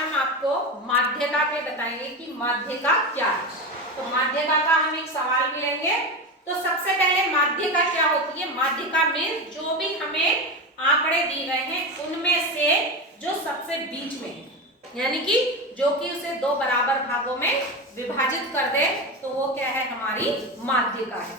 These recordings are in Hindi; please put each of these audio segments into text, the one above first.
हम आपको माध्यिका पे बताएंगे कि माध्यिका क्या है। तो माध्यिका का हम एक सवाल भी लेंगे। तो सबसे पहले माध्यिका क्या होती है? माध्यिका में जो भी हमें आंकड़े दिए गए हैं उनमें से जो सबसे बीच में, यानी कि जो कि उसे दो बराबर भागों में विभाजित कर दे, तो वो क्या है? हमारी माध्यिका है।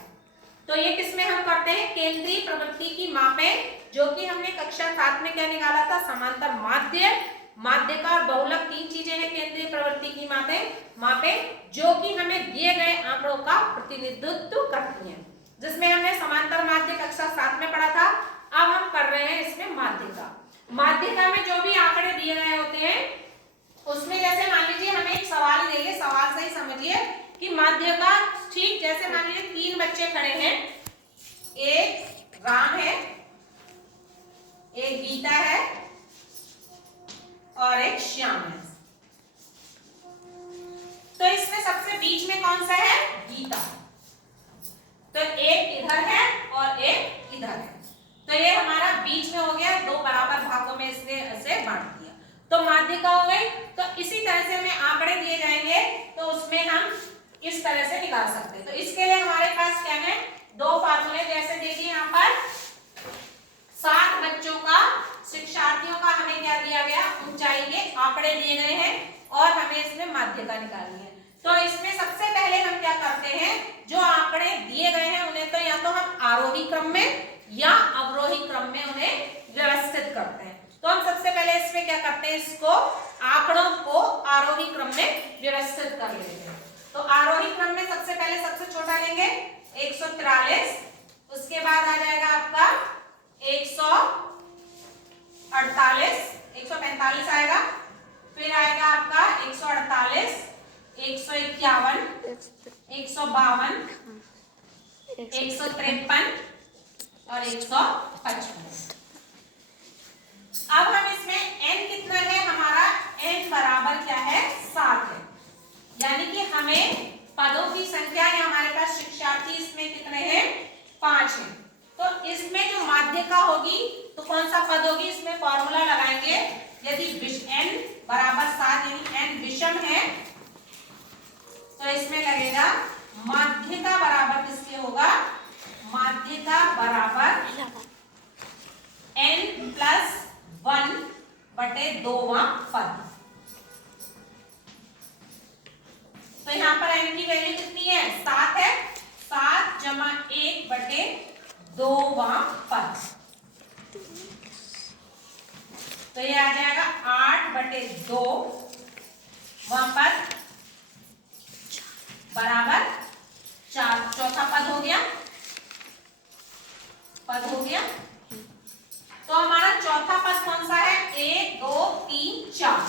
तो ये किसमें हम करते हैं? केंद्रीय प्रवृत्ति की मापें, जो कि हमने कक्षा 7 में क्या निकाला था? समांतर माध्य, माध्यिका और बहुलक, तीन चीजें हैं केंद्रीय प्रवृत्ति की मापें जो कि हमें दिए गए आंकड़ों का प्रतिनिधित्व करती हैं, जिसमें हमने समांतर माध्य कक्षा 7 में पढ़ा था। अब हम कर रहे हैं इसमें माध्यिका। माध्यिका में जो भी आंकड़े दिए गए होते हैं उसमें जैसे मान लीजिए हमें एक सवाल देंगे, सवाल से ही समझिए कि माध्यिका, ठीक जैसे मान लीजिए 3 बच्चे खड़े हैं, एक राम है, एक गीता है और एक श्याम है। तो इसमें सबसे बीच में कौन सा है? गीता। तो एक इधर है और एक इधर है, तो ये हमारा बीच में हो गया, दो बराबर भागों में इसने ऐसे बांट दिया, तो माध्यिका हो गई। तो इसी तरह से हमें आंकड़े दिए जाएंगे तो उसमें हम इस तरह से निकाल सकते हैं। तो इसके लिए हमारे पास क्या है? दो फार्मूले। जैसे देखिए यहाँ पर 7 बच्चों का, शिक्षार्थियों का हमें क्या दिया गया? ऊंचाई के आंकड़े दिए गए हैं और हमें इसमें माध्यिका निकालनी है। तो इसमें सबसे पहले हम क्या करते हैं? जो आंकड़े दिए गए हैं उन्हें तो या तो हम आरोही क्रम में या अवरोही क्रम में उन्हें व्यवस्थित करते हैं। तो हम सबसे पहले इसमें क्या करते हैं? इसको आंकड़ों को आरोही क्रम में व्यवस्थित कर लेते हैं। तो आरोही क्रम में सबसे पहले सबसे छोटा लेंगे 143, उसके बाद आ जाएगा आपका 145 आएगा, फिर आएगा आपका 148, 151, 152, 153 और 155। अब हम इसमें n कितना है? हमारा n बराबर क्या है? 7 है, यानी कि हमें पदों की संख्या है हमारे पास शिक्षार्थी इसमें कितने हैं? 5 हैं। तो इसमें जो माध्यिका होगी तो कौन सा पद होगी? इसमें फॉर्मूला लगाएंगे। यदि n बराबर 7 यानी n विषम है तो इसमें लगेगा माध्यिका बराबर किसके होगा? माध्यिका बराबर n प्लस 1 बटे 2वां पद। तो यहाँ पर n की वैल्यू कितनी है? 7 है, 7 जमा 1 बटे 2वां पद, तो ये आ जाएगा 8 बटे 2 वहां पद बराबर 4। चौथा पद हो गया, तो हमारा चौथा पद कौन सा है? 1 2 3 4।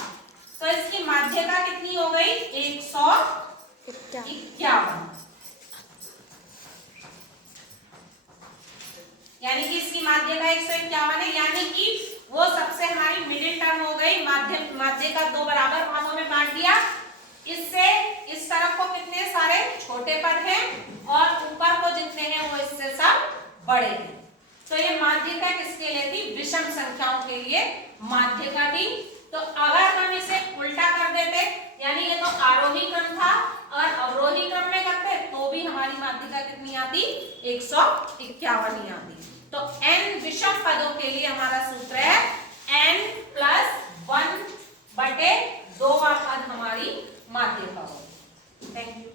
तो इसकी माध्यिका कितनी हो गई? 151, यानी कि इसकी माध्यिका 151 है, यानी कि वो सबसे हमारी मिडिल टर्म हो गई। माध्यिका दो बराबर भागों में बांट दिया। इससे इस तरफ को कितने सारे छोटे पद हैं और ऊपर को जितने हैं वो इससे सब बड़े हैं। तो ये माध्यिका किसके लिए थी? विषम संख्याओं के लिए माध्यिका थी। तो अगर हम इसे उल्टा कर देते, यानी ये तो आरोही क्रम था और अवरोही क्रम में करते तो भी हमारी माध्यिका कितनी आती? 151 ही आती। तो n विषम पदों के लिए हमारा सूत्र है n प्लस 1 बटे 2वां पद हमारी माध्यिका होगी। Thank you.